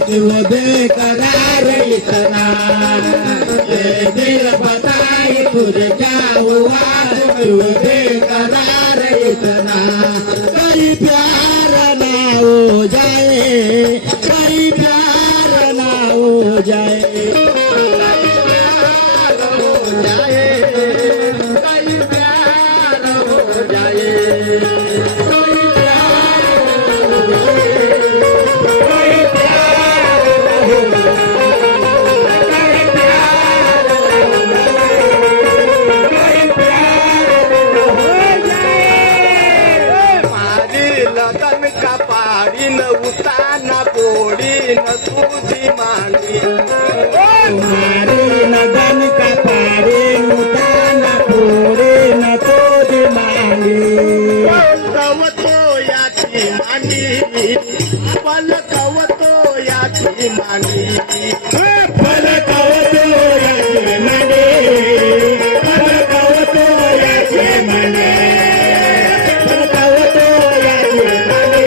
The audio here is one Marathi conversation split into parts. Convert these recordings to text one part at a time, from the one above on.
तू बेकरार इतना ये दिल बताए तुझे क्या हुआ तू बेकरार इतना कहीं प्यार ना हो जाए कहीं प्यार ना हो जाए तुझी मांडी तुम्हारे लगन का पारे नुताना फोड़े न तुझी मांडी कवतो याची मांडी पल कवतो याची मांडी फल कवतो याचे मांडे फल कवतो याचे मांडे फल कवतो याचे मांडे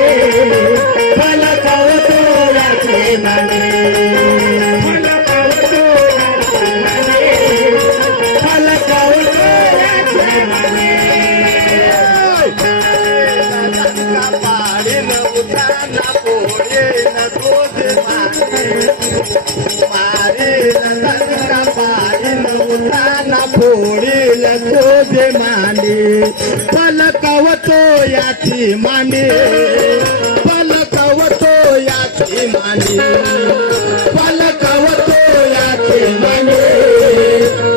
फल कवतो याचे मांडे फल कवतो याचे मांडे पाडी न उताना पोळे न तुझी फोडील तुझे मांडी पलकवतो याची मांडी पलकवतो याची मांडी पलकवतो याची मांडी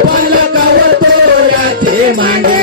पलकवतो याची मांडी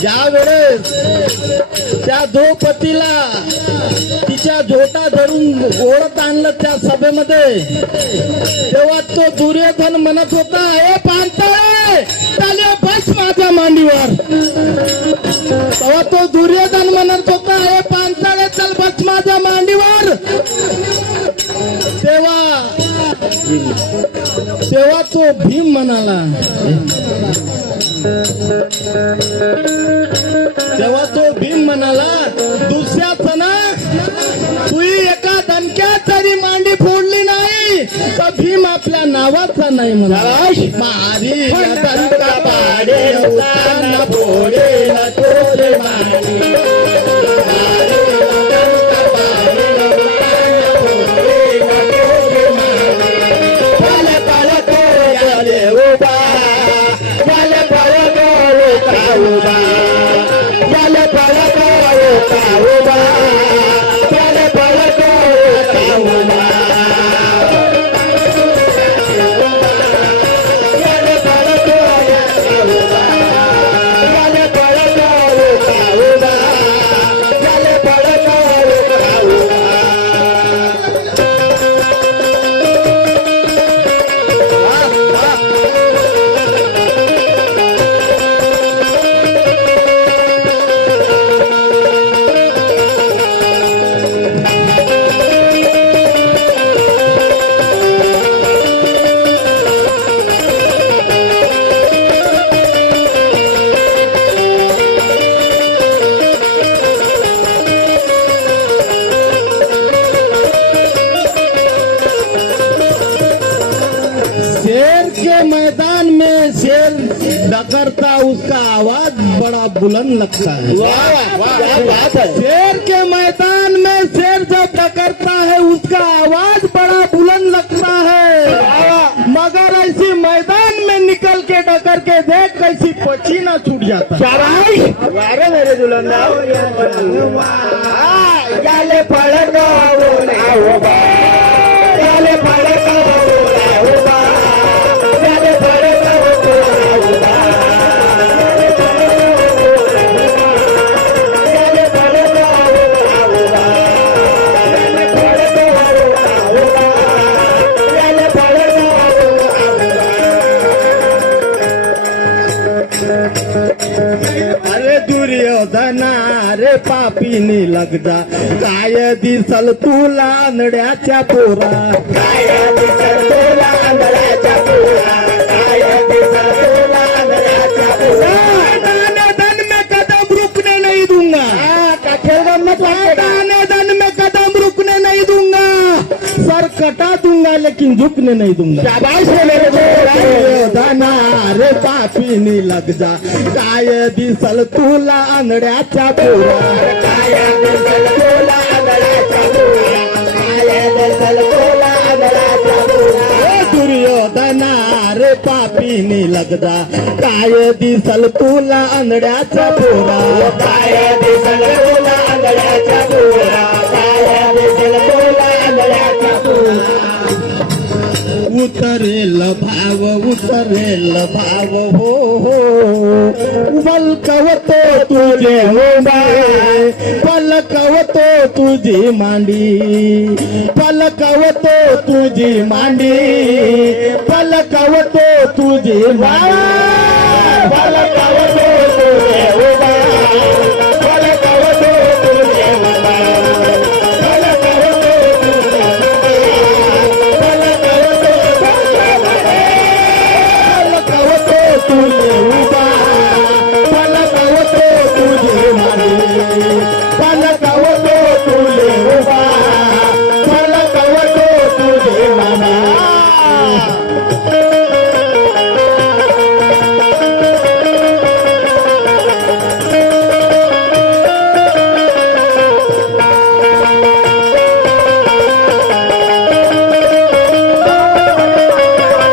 ज्या वेळेस त्या द्रौपदीला तिच्या झोटा धरून ओढत आणलं त्या सभेमध्ये तेव्हा तो दुर्योधन म्हणत होता ए पांचाळे चाले बस माझ्या मांडीवर तेव्हा तो दुर्योधन म्हणत होता ए पांचाळे चल बस माझ्या मांडीवर तेव्हा तो भीम म्हणाला तेव्हा तो भीम म्हणाला दुसऱ्या ना तू एका दणक्यात तरी मांडी फोडली नाही तर भीम आपल्या नावाचा नाही म्हणाला मारी दणका पाडे उताना फोडे न तोडे मांडी डकरता उसका आवाज बड़ा बुलंद लगता है। क्या बात है। शेर के मैदान में शेर जब डकरता है उसका आवाज बड़ा बुलंद लगता है, मगर ऐसी मैदान में निकल के डकर के देख कैसी पसीना छूट जाता है। अरे मेरे दुल्हन जाले पड़को जाले पड़को रे पापीनी लग जा काय दिसल तुला आंधळ्याच्या पोरा काय दिसल तुला आंधळ्याच्या पोरा काय दिसल तुला आंधळ्याच्या पोरा दाने धन में कदम रुकने नहीं दूंगा दाने धन में कदम रुकने नहीं दूंगा सर कटा दूंगा लेकिन झुकने नहीं दूंगा शाबाश रे मेरे छोरा दाना रे पापीनी लग जा काय दिसल तुला आंधळ्याच्या पोरा काय दिसल तुला आंधळ्याच्या पोरा काय दिसल तुला आंधळ्याच्या पोरा दुर्योधना रे पापीनी लग जा काय दिसल तुला आंधळ्याचा पोरा काय दिसल तुला आंधळ्याच्या पोरा काय दिसल तुला आंधळ्याच्या पोरा उतरेल भाव हो हो पलकवतो तुझे मुंबाई पलकवतो तुझी मांडी पलकवतो तुझी मांडी पलकवतो तुझी मांडी पलकवतो तुझे उभा पलकवतो तुझे उभा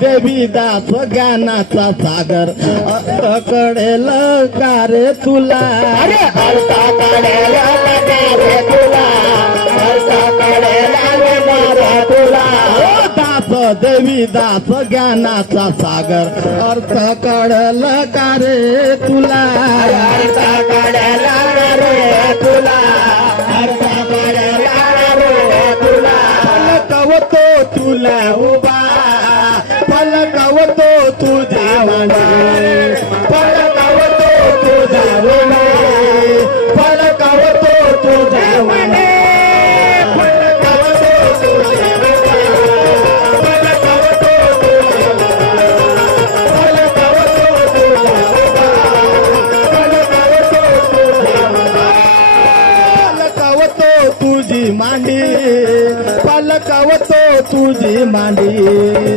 देवी दास ज्ञानाचा सागर अर्थ कळेल का रे तुला अरे हलता कळेला रे तुला हलता कळेला रे तुला दास देवी दास ज्ञानाचा सागर अर्थ कळेल का रे तुला हलता कळेला रे तुला हलता कळेला रे तुला पलकवतो तुला उभा पलकवतो तुझ्या मांडी पलकवतो तुझ्या मांडी पलकवतो तुझ्या मांडी पलकवतो तुझ्या पलकवतो तुझी मांडी पलकवतो तुझी मांडी